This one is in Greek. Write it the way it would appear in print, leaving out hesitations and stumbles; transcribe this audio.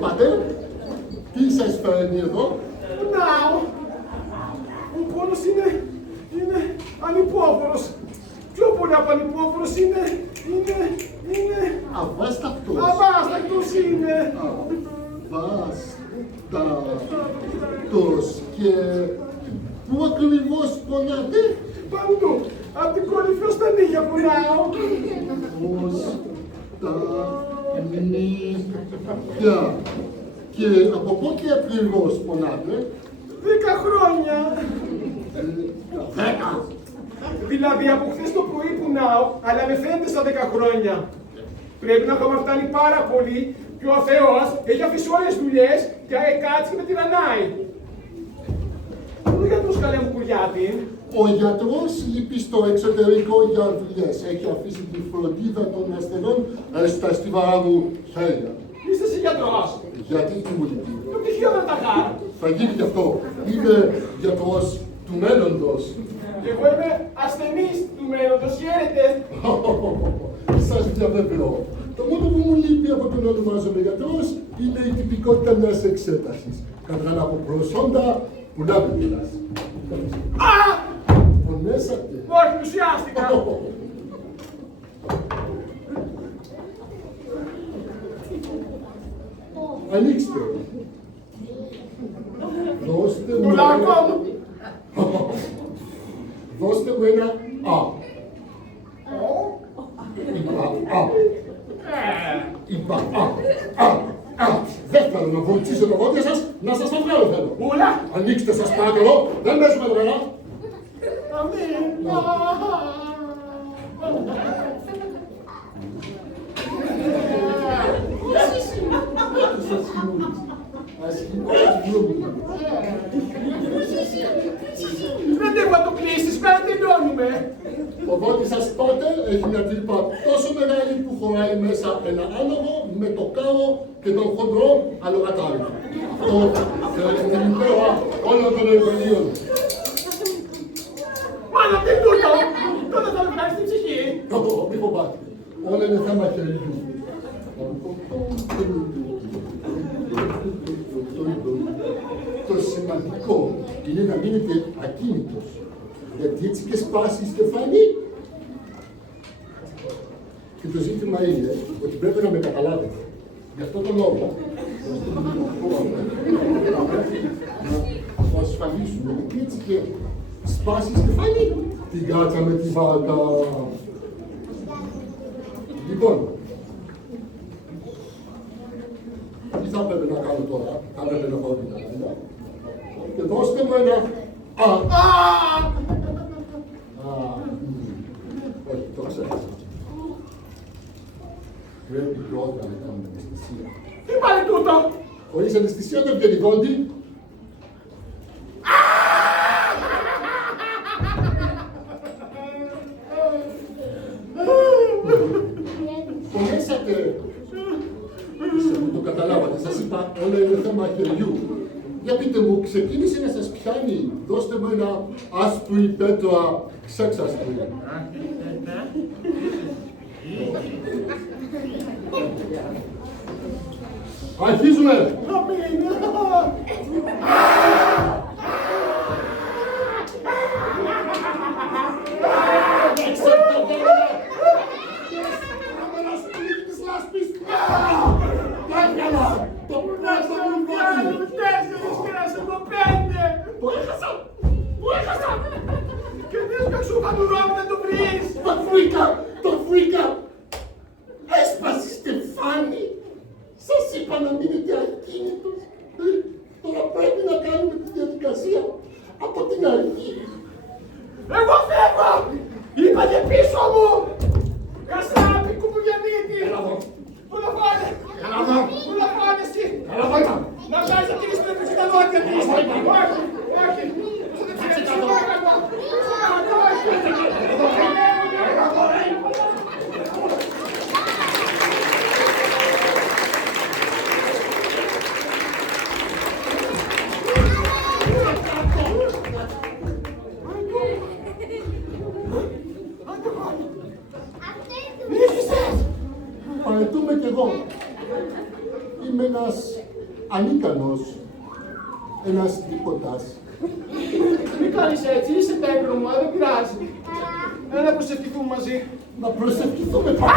πατέρ, τι σας φέρνει εδώ? Πονάω. Ο πόνος είναι ανυπόφορος. Πιο πολύ από ανυπόφορος είναι... Αβάστακτος. Αβάστακτος είναι. Αβάστακτος. Και πού ακριβώς πονάτε? Παντού. Απ' την κορυφή ως τα νύχια πονάω. Ως τα νύχια. Και από πότε ακριβώς πονάτε? 10 χρόνια. 10. Δηλαδή από χθες το πρωί πονάω, αλλά με φαίνεται στα 10 χρόνια. Πρέπει να έχουμε φτάνει πάρα πολύ και ο Θεός έχει αφήσει όλες τις δουλειές και κάτσει και με τυραννάει. Ο γιατρός, καλέ μου κουριάτη. Ο γιατρός λείπει στο εξωτερικό για δουλειές. Έχει αφήσει τη φροντίδα των ασθενών στα στιβαρά μου χέρια. Είστε εσύ γιατρός. Γιατί τι μου λείπει? Το πτυχίο δεν τα χάρη. Θα γίνει κι αυτό. Είμαι γιατρός του μέλλοντος. Και εγώ είμαι ασθενής του μέλλοντος. Χαίρετε. Σας διαβεβαιώ. Το μόνο που μου λείπει από το να ονομάζομαι γιατρός είναι η τυπικότητα μιας εξέτασης. Κατάλαβα από προσόντα που να μην πειράζει. Α! Πονέσατε. Όχι, ενθουσιάστηκα. Ανοίξτε. Δώστε μου Πολλά ακόμα. Δώστε μου ένα Α. Είπα Α. Δεν θέλω να βοηθήσω τα πόδια σας, να σας το βγάλω θέλω. Ούλα. Ανοίξτε σας παρακαλώ, δεν παίζουμε τρελά. Αμήν. Δεν έχω να το κλείσεις, πέρα τελειώνουμε. Το πόδι σας τότε έχει μια τρύπα τόσο μεγάλη που χωράει μέσα ένα άλογο με το κάλο και τον χοντρό αλογατάρι. Αυτό είναι την υπέροχα όλων των εργαλείων. Μάνα, τι τούτο! Τότε θα με βγάλεις την ψυχή. Μη φοβάται. Όλα είναι θέμα χεριού. Το σημαντικό είναι να μείνετε ακίνητος. Γιατί έτσι και σπάσει η στεφάνι. Και το ζήτημα είναι ότι πρέπει να με καταλάβετε. Γι' αυτό τον λόγο να ασφαλίσουμε ότι έτσι και σπάσει η στεφάνι. Την κάτσα με τη βάρκα. Λοιπόν, τι θα πρέπει να κάνω τώρα? Θα πρέπει να πάω την Αθήνα και δώστε μου ένα όχι, το ξέχασα. Πρέπει πρώτα να κάνουμε αναισθησία. Τι πάλι τούτο! Χωρίς αναισθησία δεν βγαίνει κόντι. Πονέσατε. Το καταλάβατε, σας είπα, όλα είναι θέμα χεριού. Για πείτε μου, ξεκίνησε να σας πιάνει. Δώστε μου ένα άσπρη πέτρα ξέξαστη. Αρχίζουμε! Το βρήκα! Έσπασε η στεφάνι! Σας είπα να μείνετε ακίνητος. Τώρα πρέπει να κάνουμε τη διαδικασία από την αρχή. Εγώ φεύγω! Είπατε πίσω μου! Καστράπη, κουμπουλιανίτη! Έλα εδώ! Πού να πάνε! Έλα εδώ! Πού να πάνε εσύ! Έλα εδώ είπα! Να βγάλεις να κινήσεις την επίση τα δόντια της! Όχι! Όχι! Κάτσε κάτω! είμαι ένας ανίκανος, ένας τίποτας. Μην κάνεις έτσι, είσαι τέκνο μου, δεν πειράζει. Έλα να προσευχηθούμε μαζί. Να προσευχηθούμε πάλι.